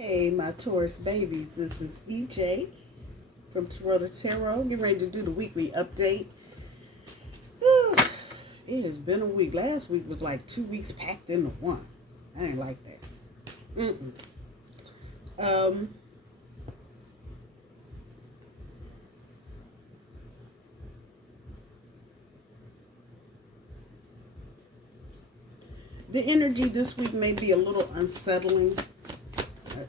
Hey, my Taurus babies, this is EJ from Taurota Tarot. Get ready to do the weekly update. It has been a week. Last week was like 2 weeks packed into one. I ain't like that. The energy this week may be a little unsettling.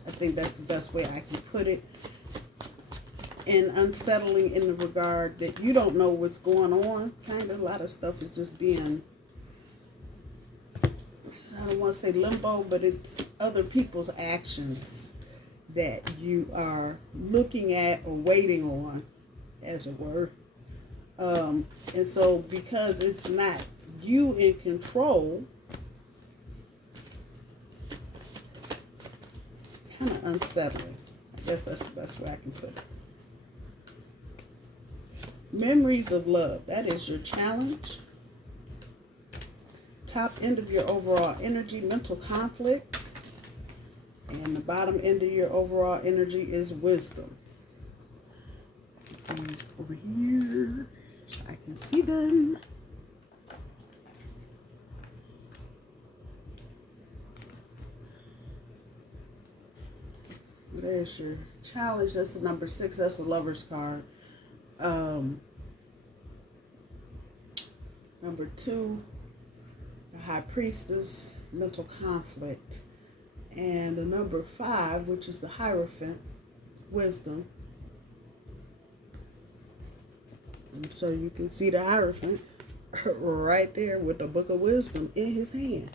I think that's the best way I can put it. And unsettling in the regard that you don't know what's going on. Kind of a lot of stuff is just being, I don't want to say limbo, but it's other people's actions that you are looking at or waiting on, as it were. And so because it's not you in control, kind of unsettling. I guess that's the best way I can put it. Memories of love. That is your challenge. Top end of your overall energy, mental conflict. And the bottom end of your overall energy is wisdom. Put these over here so I can see them. There's your challenge. That's the number 6. That's the Lover's card. Number 2, the High Priestess, mental conflict. And the number 5, which is the Hierophant, wisdom. And so you can see the Hierophant right there with the Book of Wisdom in his hand.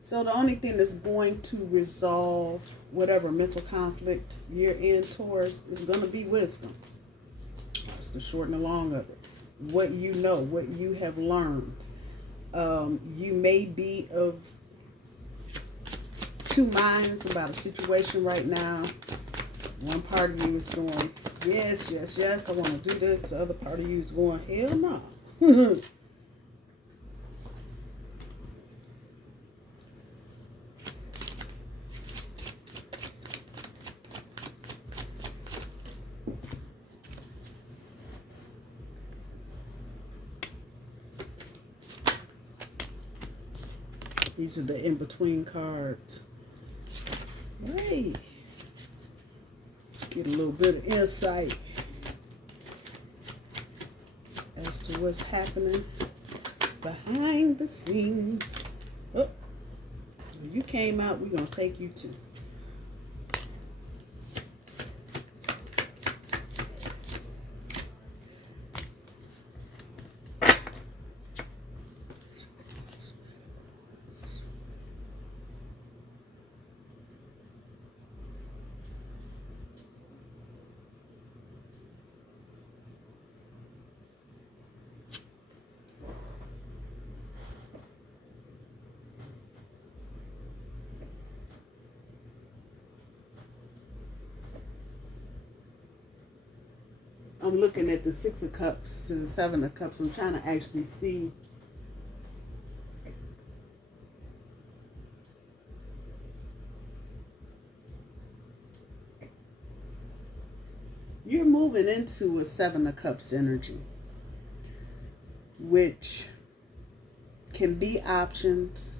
So the only thing that's going to resolve whatever mental conflict you're in, Taurus, is going to be wisdom. That's the short and the long of it. What you know, what you have learned. You may be of two minds about a situation right now. One part of you is going, yes, yes, yes, I want to do this. The other part of you is going, hell no. These are the in-between cards. Hey, get a little bit of insight as to what's happening behind the scenes. Oh, you came out, we're going to take you too. I'm looking at the 6 of Cups to the 7 of Cups. I'm trying to actually see. You're moving into a 7 of Cups energy, which can be options,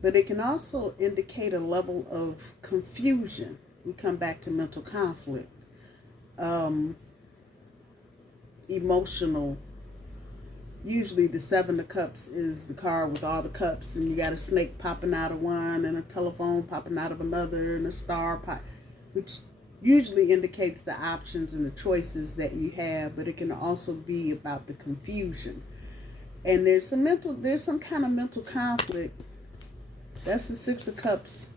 but it can also indicate a level of confusion. We come back to mental conflict. Emotional. Usually the 7 of Cups is the card with all the cups, and you got a snake popping out of one and a telephone popping out of another and a star pop, which usually indicates the options and the choices that you have, but it can also be about the confusion. And there's some kind of mental conflict. That's the 6 of Cups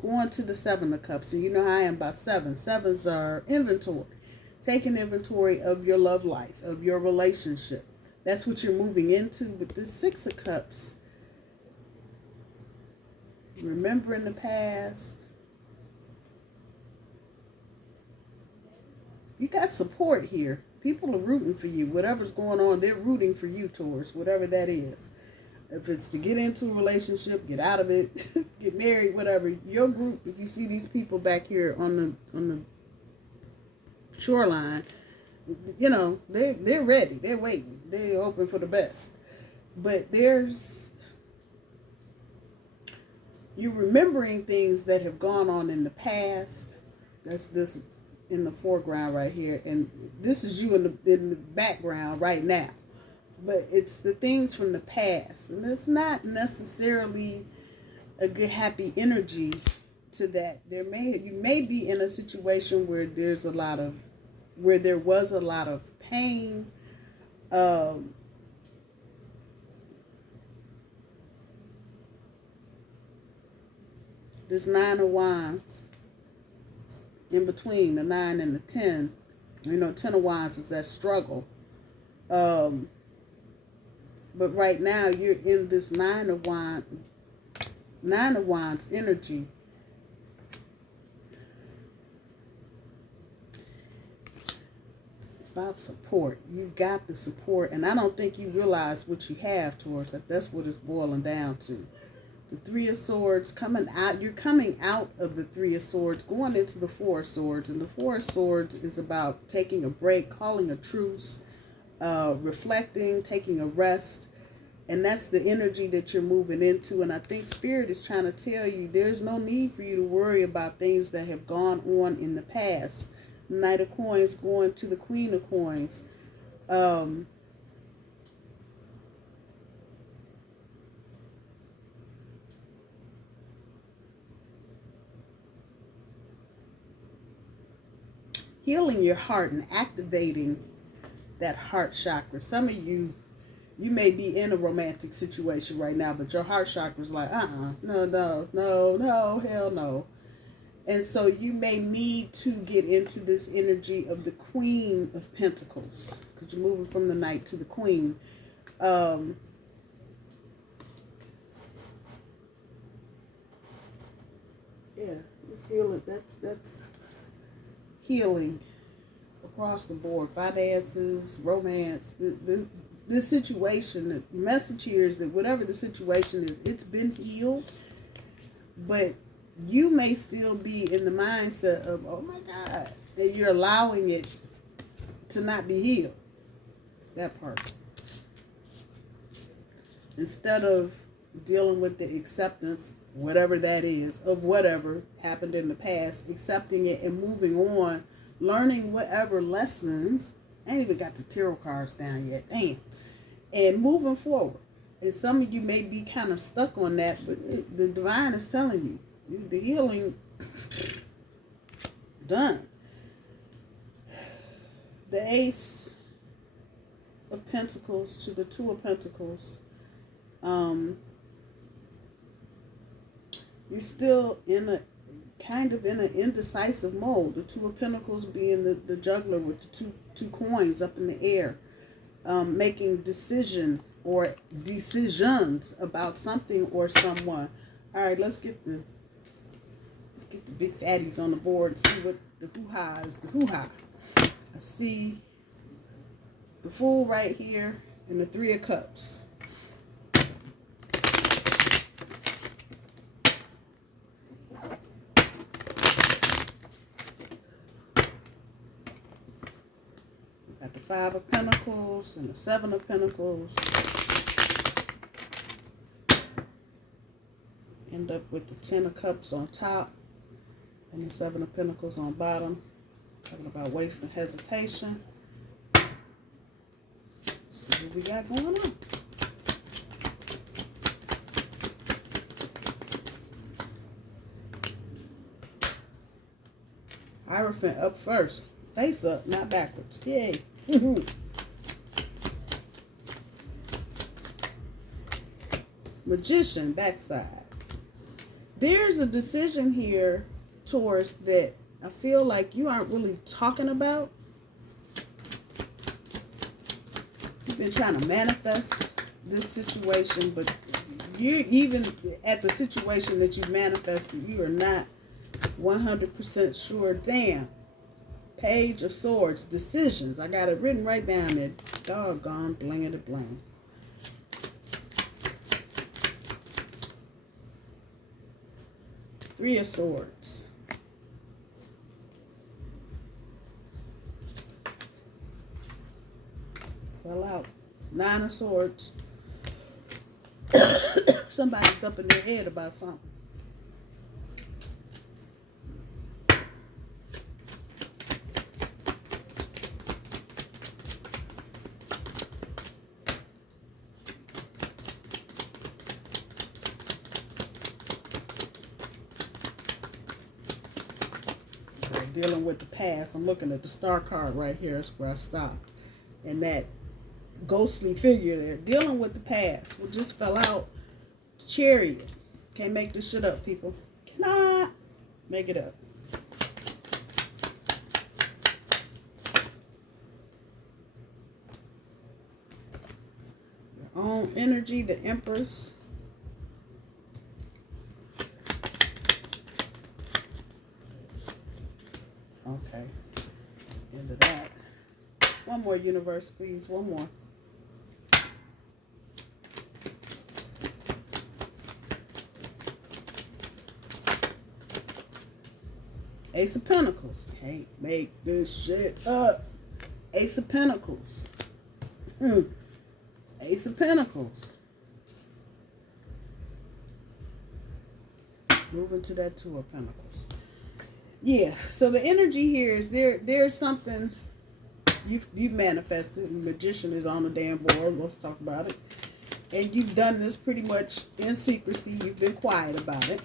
going to the 7 of Cups. And you know how I am about 7. 7s are inventory. Taking inventory of your love life, of your relationship. That's what you're moving into with the 6 of Cups. Remembering the past. You got support here. People are rooting for you. Whatever's going on, they're rooting for you, Taurus, whatever that is. If it's to get into a relationship, get out of it, get married, whatever. Your group, if you see these people back here on the shoreline, you know, they're ready. They're waiting. They're hoping for the best. But you're remembering things that have gone on in the past. That's this in the foreground right here. And this is you in the background right now. But it's the things from the past. And it's not necessarily a good, happy energy to that. You may be in a situation where there was a lot of pain. This 9 of Wands, in between the 9 and the 10. You know, 10 of Wands is that struggle. But right now, you're in this 9 of Wands energy. It's about support. You've got the support, and I don't think you realize what you have towards it. That's what it's boiling down to. The 3 of Swords coming out. You're coming out of the 3 of Swords, going into the 4 of Swords, and the 4 of Swords is about taking a break, calling a truce, reflecting, taking a rest. And that's the energy that you're moving into. And I think Spirit is trying to tell you there's no need for you to worry about things that have gone on in the past. Knight of Coins going to the Queen of Coins. Healing your heart and activating that heart chakra. Some of you may be in a romantic situation right now, but your heart chakra is like, no, hell no. And so you may need to get into this energy of the Queen of Pentacles, because you're moving from the Knight to the Queen. Yeah, just heal it. That's healing across the board. Finances, romance, this situation. The message here is that whatever the situation is, it's been healed, but you may still be in the mindset of, oh my God, that you're allowing it to not be healed. That part. Instead of dealing with the acceptance, whatever that is, of whatever happened in the past, accepting it and moving on, learning whatever lessons. I ain't even got the tarot cards down yet. Damn. And moving forward. And some of you may be kind of stuck on that, but the divine is telling you, the healing done. The Ace of Pentacles to the Two of Pentacles. You're still in a kind of in an indecisive mode. The Two of Pentacles being the juggler with the two coins up in the air, making decisions about something or someone. All right, let's get the big fatties on the board and see what the hoo-ha is. The hoo-ha. I see the Fool right here and the Three of Cups. Got the Five of Pentacles and the Seven of Pentacles. End up with the Ten of Cups on top and the Seven of Pentacles on bottom. Talking about waste and hesitation. Let's see what we got going on. Hierophant up first. Face up, not backwards. Yay. Magician, backside. There's a decision here, Taurus, that I feel like you aren't really talking about. You've been trying to manifest this situation, but you're even at the situation that you manifested, you are not 100% sure. Damn. Page of Swords, decisions. I got it written right down there. Doggone bling it bling. Three of Swords. Fell out. Nine of Swords. Somebody's up in their head about something. Dealing with the past. I'm looking at the star card right here. That's where I stopped. And that ghostly figure there. Dealing with the past. We just fell out. Chariot. Can't make this shit up, people. Cannot make it up. Your own energy, the Empress. Okay. End of that. One more, universe, please. One more. Ace of Pentacles. Can't make this shit up. Ace of Pentacles. Ace of Pentacles. Moving to that Two of Pentacles. Yeah, so the energy here is there's something you've manifested. The Magician is on the damn board. Let's talk about it. And you've done this pretty much in secrecy. You've been quiet about it.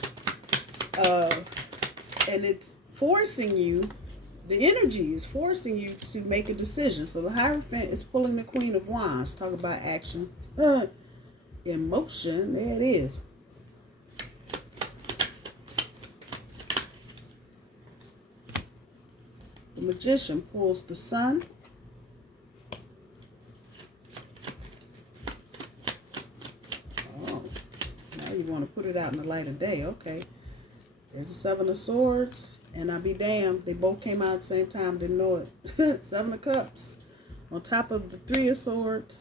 And it's forcing you, the energy is forcing you to make a decision. So the Hierophant is pulling the Queen of Wands. Talk about action. Emotion. There it is. The Magician pulls the Sun. Oh, now you want to put it out in the light of day. Okay. There's the Seven of Swords. And I'll be damned, they both came out at the same time, didn't know it. Seven of Cups. On top of the Three of Swords.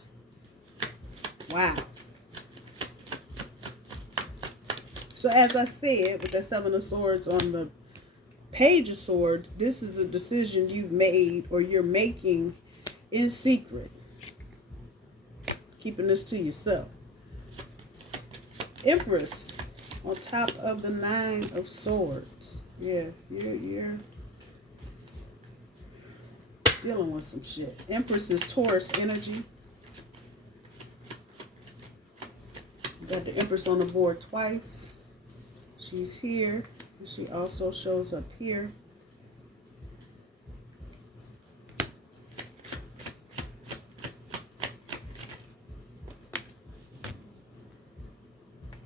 Wow. So as I said, with that Seven of Swords on the Page of Swords, this is a decision you've made or you're making in secret. Keeping this to yourself. Empress on top of the Nine of Swords. Yeah, you're dealing with some shit. Empress is Taurus energy. You got the Empress on the board twice. She's here. And she also shows up here.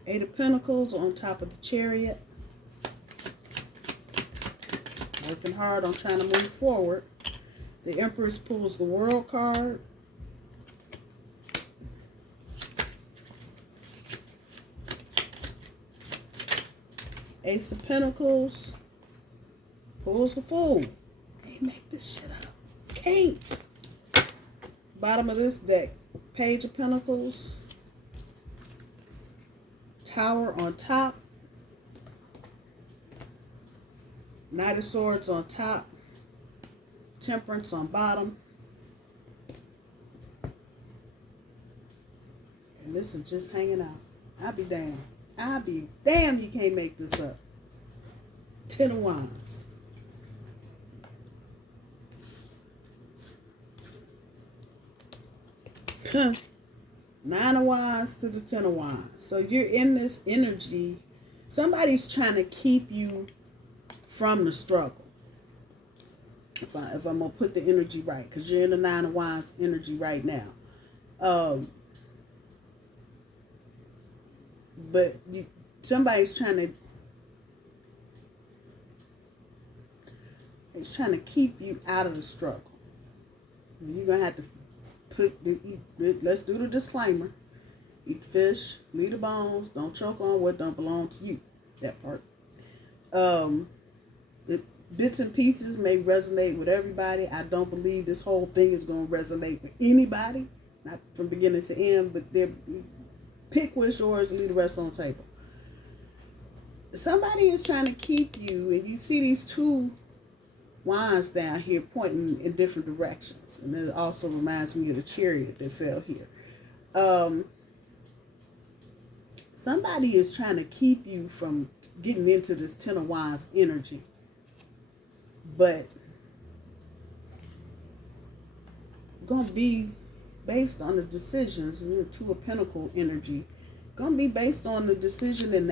Eight of Pentacles on top of the Chariot. Working hard on trying to move forward. The Empress pulls the World card. Ace of Pentacles pulls the Fool. Can't make this shit up. Can't. Bottom of this deck, Page of Pentacles. Tower on top. Knight of Swords on top. Temperance on bottom. And this is just hanging out. I'll be damned. I'll be damned you can't make this up. Ten of Wands. Nine of Wands to the Ten of Wands. So you're in this energy. Somebody's trying to keep you from the struggle. If I'm going to put the energy right. Because you're in the Nine of Wands energy right now. But somebody's trying to... It's trying to keep you out of the struggle. You're going to have to let's do the disclaimer. Eat fish, leave the bones, don't choke on what don't belong to you. That part. Bits and pieces may resonate with everybody. I don't believe this whole thing is going to resonate with anybody. Not from beginning to end, but pick what's yours and leave the rest on the table. somebody is trying to keep you, and you see these two wands down here pointing in different directions. And it also reminds me of the chariot that fell here. Somebody is trying to keep you from getting into this Ten of Wands energy. But going to be based on the decisions. We're Two of Pentacle energy. Going to be based on the decision and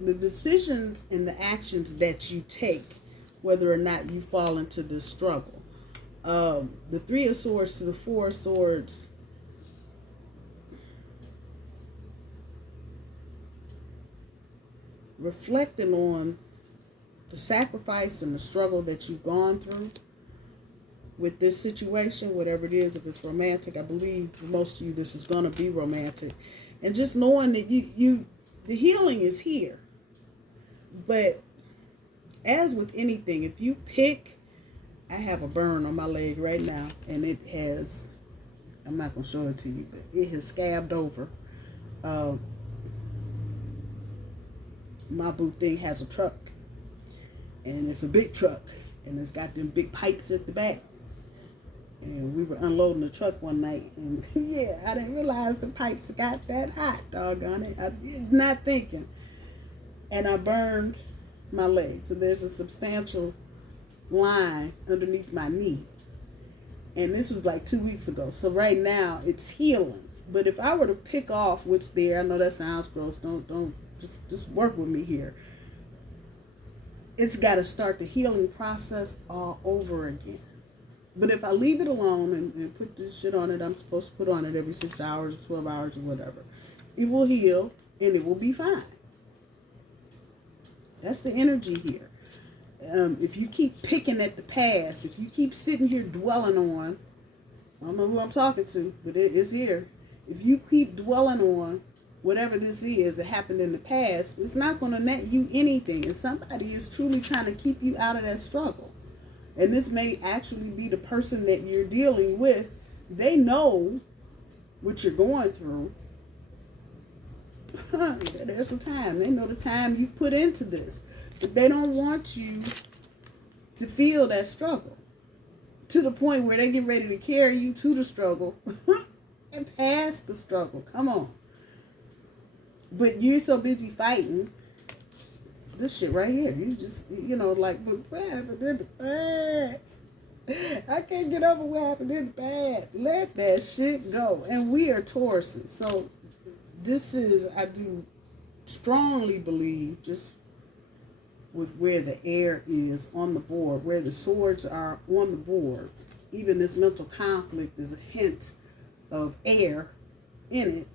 the decisions and the actions that you take, whether or not you fall into this struggle. The Three of Swords to the Four of Swords. Reflecting on the sacrifice and the struggle that you've gone through with this situation, whatever it is. If it's romantic, I believe for most of you this is going to be romantic. And just knowing that the healing is here. But as with anything, if you pick, I have a burn on my leg right now, and it has, I'm not going to show it to you, but it has scabbed over. My boo thing has a truck, and it's a big truck, and it's got them big pipes at the back. And we were unloading the truck one night, and yeah, I didn't realize the pipes got that hot, doggone it. I did not thinking. And I burned my leg. So there's a substantial line underneath my knee. And this was like 2 weeks ago. So right now it's healing. But if I were to pick off what's there, I know that sounds gross. Don't just work with me here. It's got to start the healing process all over again. But if I leave it alone and put this shit on it, I'm supposed to put on it every 6 hours or 12 hours or whatever, it will heal and it will be fine. That's the energy here. If you keep picking at the past, if you keep sitting here dwelling on, I don't know who I'm talking to, but it is here. If you keep dwelling on whatever this is that happened in the past, it's not going to net you anything. And somebody is truly trying to keep you out of that struggle. And this may actually be the person that you're dealing with. They know what you're going through. There's some time. They know the time you've put into this. But they don't want you to feel that struggle. To the point where they get ready to carry you to the struggle and past the struggle. Come on. But you're so busy fighting this shit right here. You just, like, but what happened in the past? I can't get over what happened in the past. Let that shit go. And we are Tauruses. So this is, I do strongly believe, just with where the air is on the board, where the swords are on the board, even this mental conflict is a hint of air in it.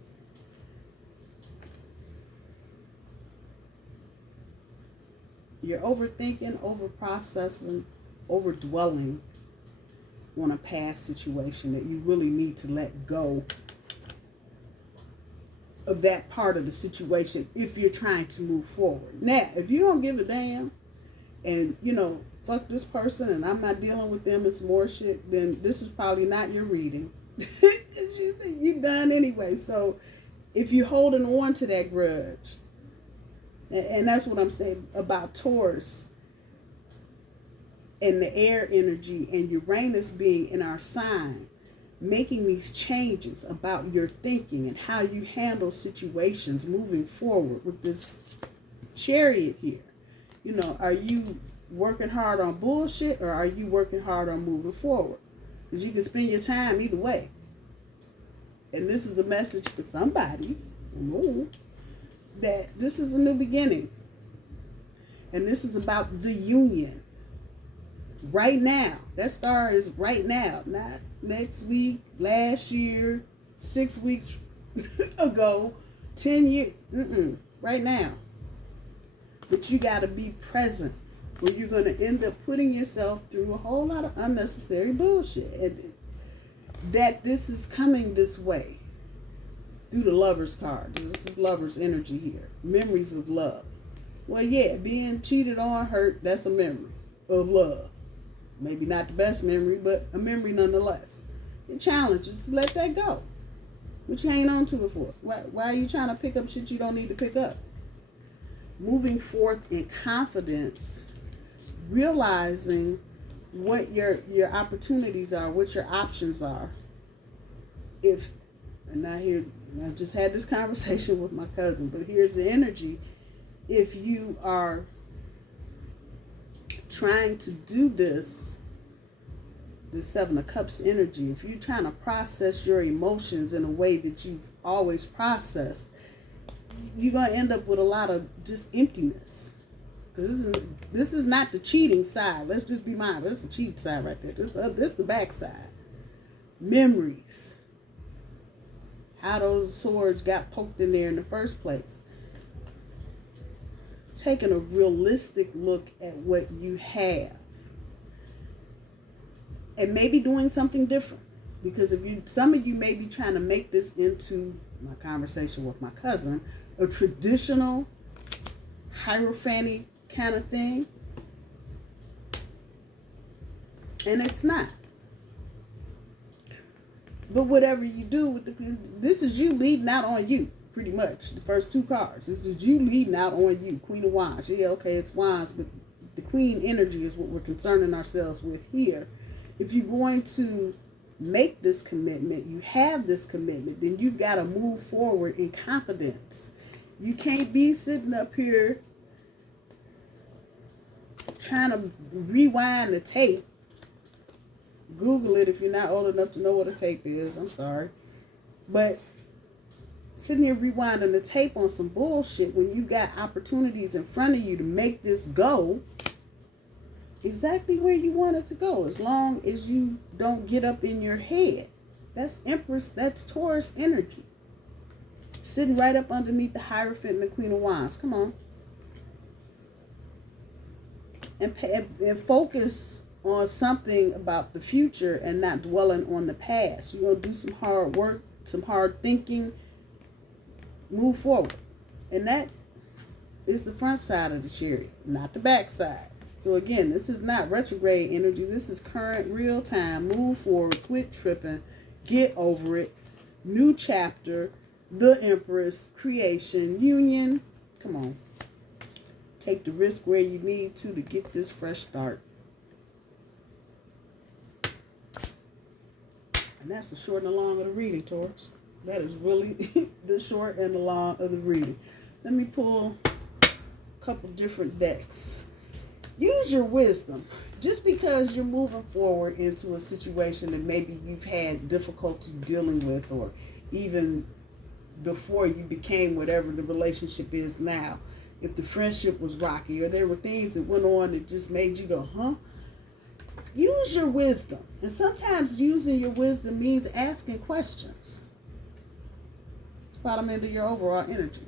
You're overthinking, overprocessing, overdwelling on a past situation that you really need to let go of that part of the situation if you're trying to move forward. Now, if you don't give a damn and, fuck this person and I'm not dealing with them and some more shit, then this is probably not your reading. You're done anyway. So if you're holding on to that grudge, and that's what I'm saying about Taurus and the air energy and Uranus being in our sign, making these changes about your thinking and how you handle situations moving forward with this Chariot here. Are you working hard on bullshit or are you working hard on moving forward? Because you can spend your time either way. And this is a message for somebody. That this is a new beginning. And this is about the union. Right now. That star is right now. Not next week, last year, 6 weeks ago, 10 years. Right now. But you got to be present. Or you're going to end up putting yourself through a whole lot of unnecessary bullshit. And that this is coming this way. Through the Lover's card. This is Lover's energy here. Memories of love. Well, yeah, being cheated on, hurt, that's a memory of love. Maybe not the best memory, but a memory nonetheless. The challenge is to let that go. What you hanging on to it for? Why are you trying to pick up shit you don't need to pick up? moving forth in confidence, realizing what your opportunities are, what your options are. And I just had this conversation with my cousin, but here's the energy. If you are trying to do this, the Seven of Cups energy, if you're trying to process your emotions in a way that you've always processed, you're going to end up with a lot of just emptiness. Because this is not the cheating side. Let's just be mindful. This is the cheat side right there. This is the back side. Memories. How those swords got poked in there in the first place. Taking a realistic look at what you have. And maybe doing something different. Because some of you may be trying to make this into, my conversation with my cousin, a traditional hierophant kind of thing. And it's not. But whatever you do this is you leading out on you, pretty much. The first two cards. This is you leading out on you. Queen of Wands. Yeah, okay, it's Wands, but the Queen energy is what we're concerning ourselves with here. If you're going to make this commitment, you have this commitment, then you've got to move forward in confidence. You can't be sitting up here trying to rewind the tape. Google it if you're not old enough to know what a tape is. I'm sorry. But sitting here rewinding the tape on some bullshit when you got opportunities in front of you to make this go exactly where you want it to go, as long as you don't get up in your head. That's Empress, that's Taurus energy. Sitting right up underneath the Hierophant and the Queen of Wands. Come on. And focus on something about the future and not dwelling on the past. You're going to do some hard work, some hard thinking, move forward. And that is the front side of the chariot, not the back side. So again, this is not retrograde energy. This is current, real time. Move forward, quit tripping, get over it. New chapter, the Empress, creation, union. Come on. Take the risk where you need to get this fresh start. And that's the short and the long of the reading, Taurus. That is really the short and the long of the reading. Let me pull a couple different decks. Use your wisdom. Just because you're moving forward into a situation that maybe you've had difficulty dealing with, or even before you became whatever the relationship is now, if the friendship was rocky or there were things that went on that just made you go, huh? Use your wisdom. And sometimes using your wisdom means asking questions. It's bottom end of your overall energy.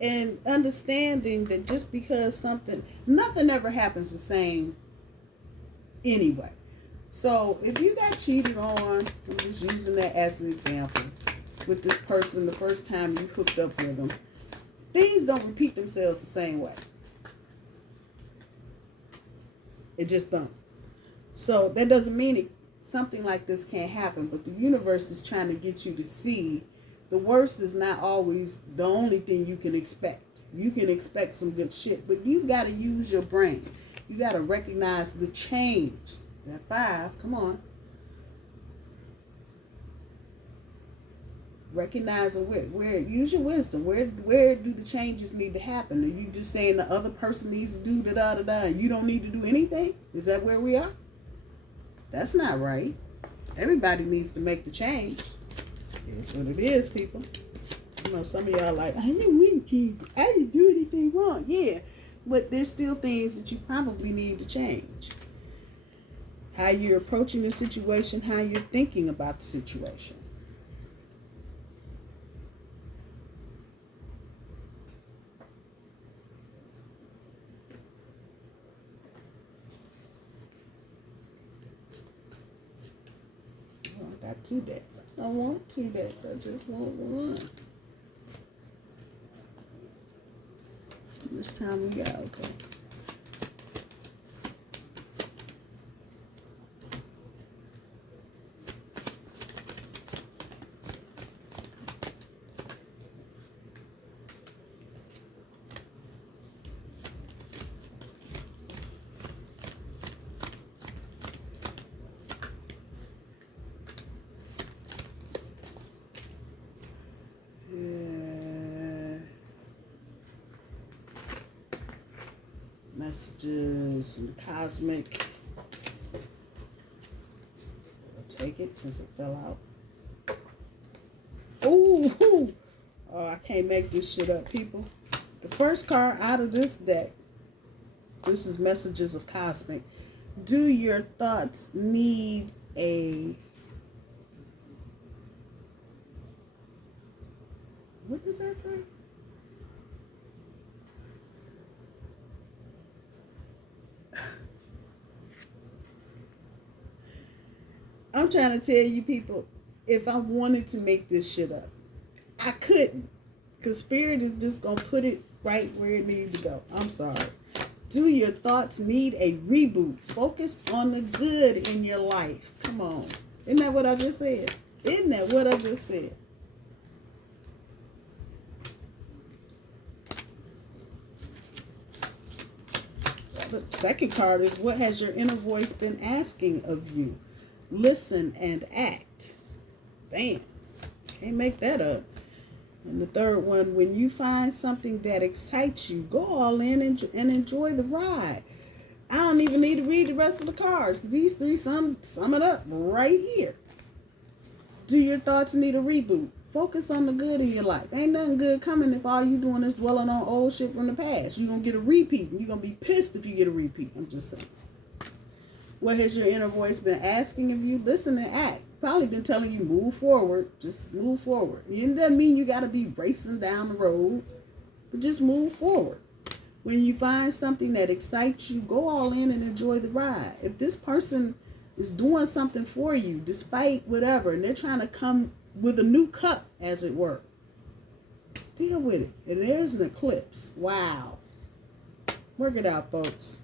And understanding that just because nothing ever happens the same anyway. So if you got cheated on, I'm just using that as an example, with this person the first time you hooked up with them, things don't repeat themselves the same way. It just don't. So that doesn't mean something like this can't happen, but the universe is trying to get you to see the worst is not always the only thing you can expect. You can expect some good shit, but you got to use your brain. You got to recognize the change. That 5, come on. Recognize where use your wisdom. Where do the changes need to happen? Are you just saying the other person needs to do da-da-da-da and you don't need to do anything? Is that where we are? That's not right. Everybody needs to make the change. It's what it is, people. You know, some of y'all like, I didn't do anything wrong. Yeah, but there's still things that you probably need to change. How you're approaching the situation, how you're thinking about the situation. Oh, I got 2 decks. I don't want 2 decks. I just want 1. This time we got, okay. Messages and cosmic. I'll take it since it fell out. Ooh, oh, I can't make this shit up, people. The first card out of this deck. This is Messages of Cosmic. Do your thoughts need a... What does that say? I'm trying to tell you people, if I wanted to make this shit up, I couldn't. Because Spirit is just going to put it right where it needs to go. I'm sorry. Do your thoughts need a reboot? Focus on the good in your life. Come on. Isn't that what I just said? Isn't that what I just said? The second card is, what has your inner voice been asking of you? Listen and act. Bam. Can't make that up. And the third one, when you find something that excites you, go all in and enjoy the ride. I don't even need to read the rest of the cards. These three sum it up right here. Do your thoughts need a reboot? Focus on the good in your life. Ain't nothing good coming if all you doing is dwelling on old shit from the past. You're going to get a repeat, and you're going to be pissed if you get a repeat. I'm just saying. What has your inner voice been asking of you? Listen and act. Probably been telling you move forward. Just move forward. It doesn't mean you got to be racing down the road, but just move forward. When you find something that excites you, go all in and enjoy the ride. If this person is doing something for you, despite whatever, and they're trying to come with a new cup, as it were, deal with it. And there's an eclipse. Wow. Work it out, folks.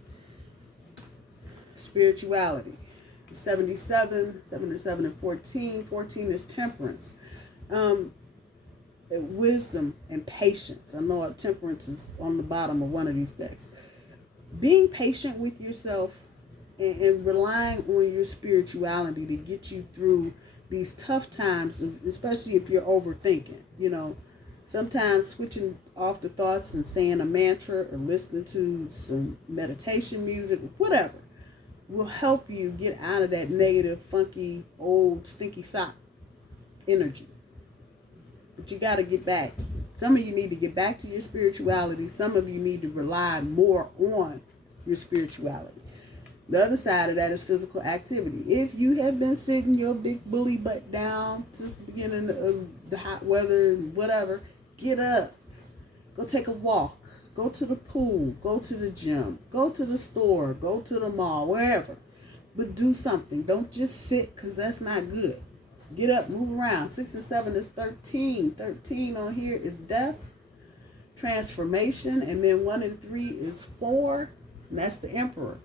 Spirituality. 77 and 14. 14 is temperance. Wisdom and patience. I know temperance is on the bottom of one of these decks. Being patient with yourself and relying on your spirituality to get you through these tough times, especially if you're overthinking. You know, sometimes switching off the thoughts and saying a mantra or listening to some meditation music, whatever, will help you get out of that negative, funky, old, stinky sock energy. But you got to get back. Some of you need to get back to your spirituality. Some of you need to rely more on your spirituality. The other side of that is physical activity. If you have been sitting your big bully butt down since the beginning of the hot weather, whatever, get up. Go take a walk. Go to the pool. Go to the gym. Go to the store. Go to the mall. Wherever. But do something. Don't just sit, because that's not good. Get up. Move around. 6 and 7 is 13. 13 on here is death, transformation. And then 1 and 3 is 4. And that's the Emperor.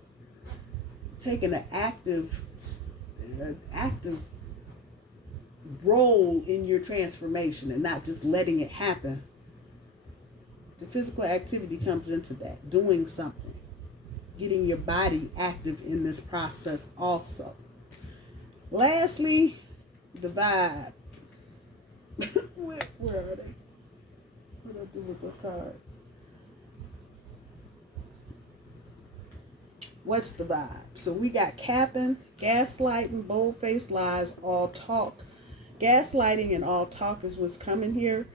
Taking an active role in your transformation and not just letting it happen. The physical activity comes into that. Doing something. Getting your body active in this process also. Lastly, the vibe. Where are they? What do I do with this card? What's the vibe? So we got capping, gaslighting, bold-faced lies, all talk. Gaslighting and all talk is what's coming here.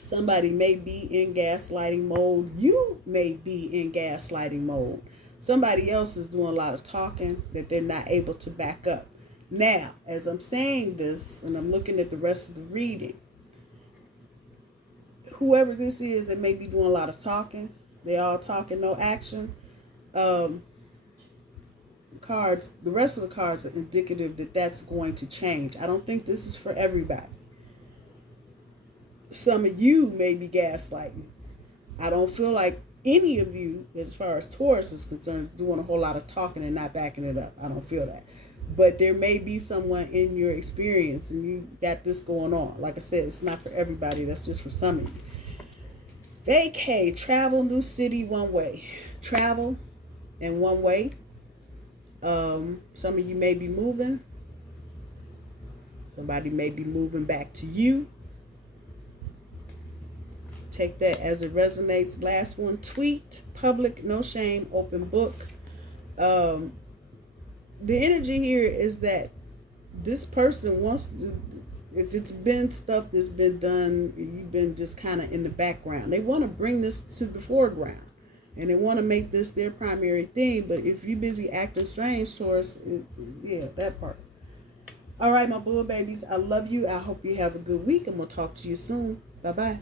Somebody may be in gaslighting mode. You may be in gaslighting mode. Somebody else is doing a lot of talking that they're not able to back up. Now, as I'm saying this, and I'm looking at the rest of the reading, whoever this is that may be doing a lot of talking, they all talking, no action. Cards, the rest of the cards are indicative that that's going to change. I don't think this is for everybody. Some of you may be gaslighting. I don't feel like any of you, as far as Taurus is concerned, is doing a whole lot of talking and not backing it up. I don't feel that. But there may be someone in your experience and you got this going on. Like I said, it's not for everybody. That's just for some of you. Vacay, travel, new city, one way. Travel in one way. Some of you may be moving. Somebody may be moving back to you. take that as it resonates. Last one, tweet, public, no shame, open book. The energy here is that this person wants to, if it's been stuff that's been done, you've been just kind of in the background. They want to bring this to the foreground. And they want to make this their primary thing. But if you're busy acting strange, Taurus, yeah, that part. All right, my bull babies, I love you. I hope you have a good week, and we'll talk to you soon. Bye-bye.